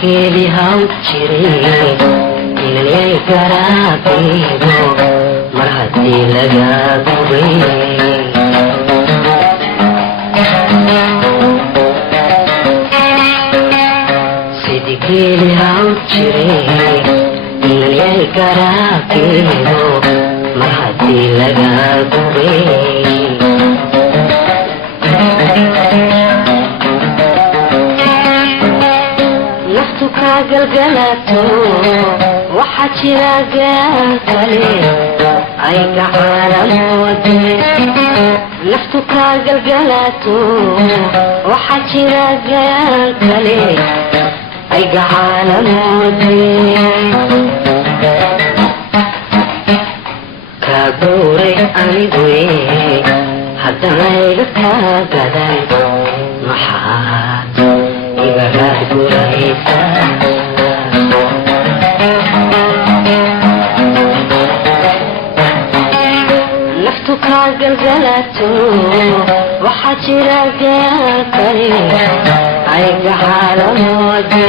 sidikeedii haw jiray inanyay garaabeego mar haddii laga gubay sidikeedii haw jiray inanyay garaabeego mar haddii laga gubay galgalato waxa jira gaakale ay gacalamoode naftu ka galgalato waxa jira gaakale ay gacalamoode ka guuray anigu haddana iga kaagadan maxaa iga raadguraysa galgalato waxa jira gaakale ay gacalamoode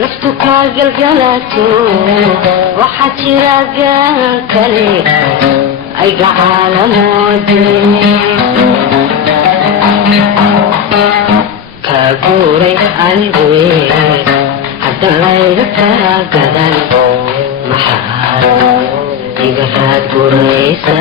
naftu ka galgalato waxa jira gaakale ay gacalamoode ka guuray anigu haddana iga kaagadan maxaa iga raadguraysa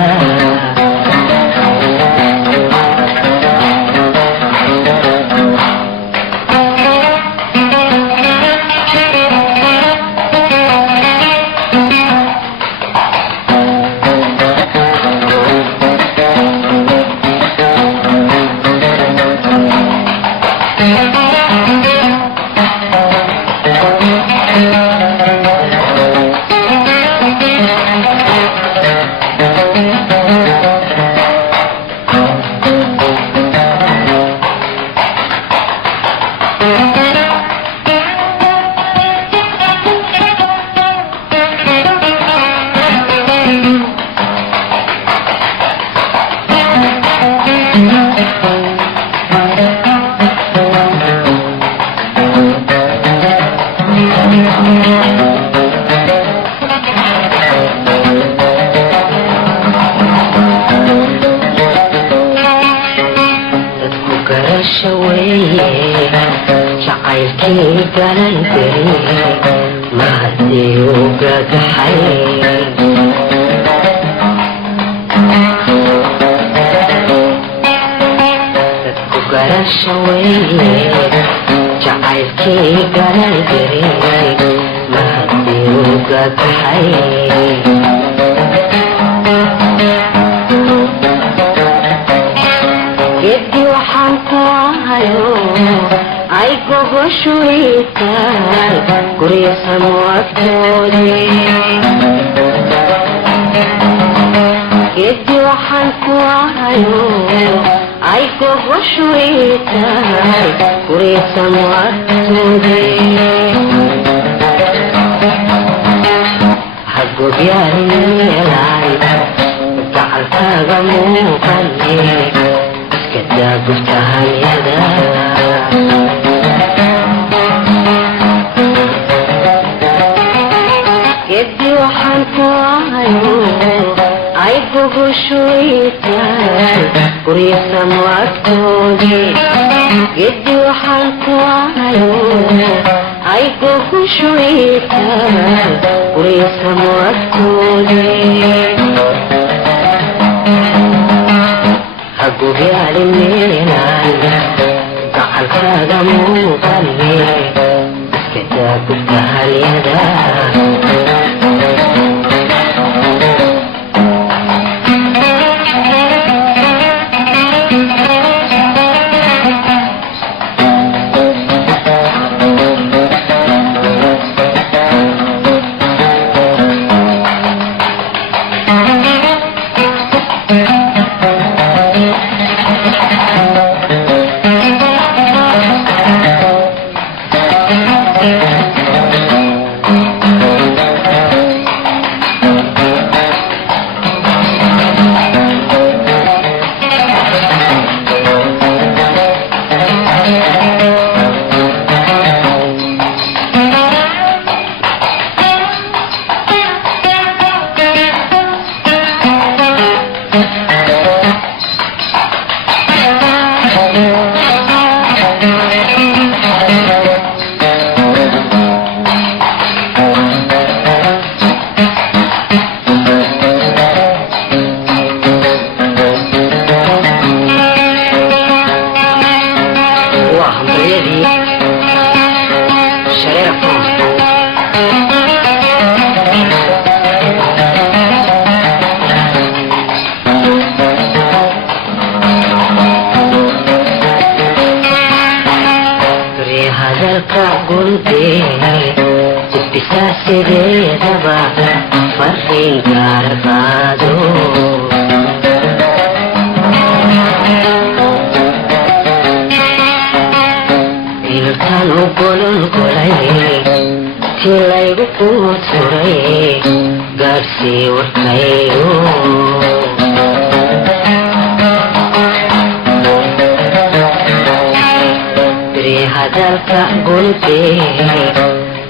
jacaylkii galan jiray ma haddii uu gagaxay dadku garasha weye jacaylkii galan jiray ma haddii uu gagaxay geddi waxaan ku ahayo ay gogoshuitaan gurya samoadkoode geddi waxaan ku ahayo ay gogoshuitaan gurya samoadkoode hagobyaarinmeelaan gacalkaaga muuqane iskadaa gubtahanyada geddi waxaan ku ahayo ay gogoshuitaan gurya samoadkoode geddi waxaan ku ahayo ay gogoshuitaan gurya samoadkoode hagobyaarinmeelaan gacalkaaga muuqane iskadaa gubtahanyada قلبي ابتساسي دبا فرين كارفادو إنتان وقولن قولي تلاي بقوت سوري قرسي ورقايو hadalka gulbee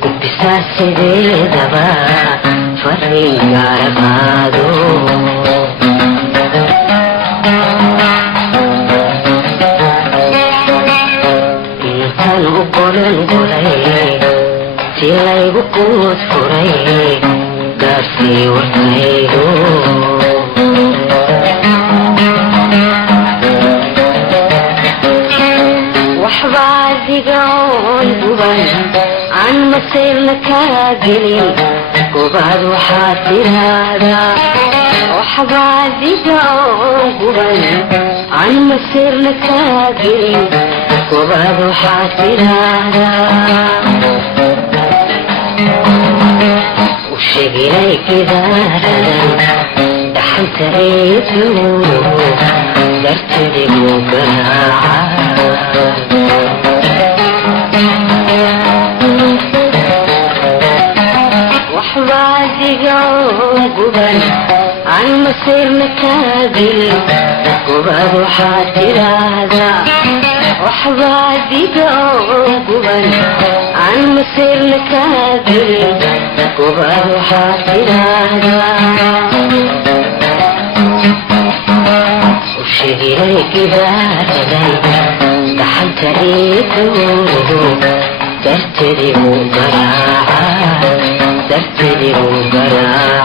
ibtisaasadeedaba fariin gaara qaado intaan u qoran qoray si laygu quud furay gaarsii warkaygo عن مسيرنا كاقلين قباد وحاسر هذا وحبادي قباد عن مسيرنا كاقلين قباد وحاسر هذا وشقلي كذا دحنت ايتو درتلي وقراعة قبل عن مسيرنا كاقل قبل وحاسر هذا وحبادي قبل عن مسيرنا كاقل قبل وحاسر هذا وشغلي كذا دحنت ايتو درتلي وقراعة درتلي وقراعة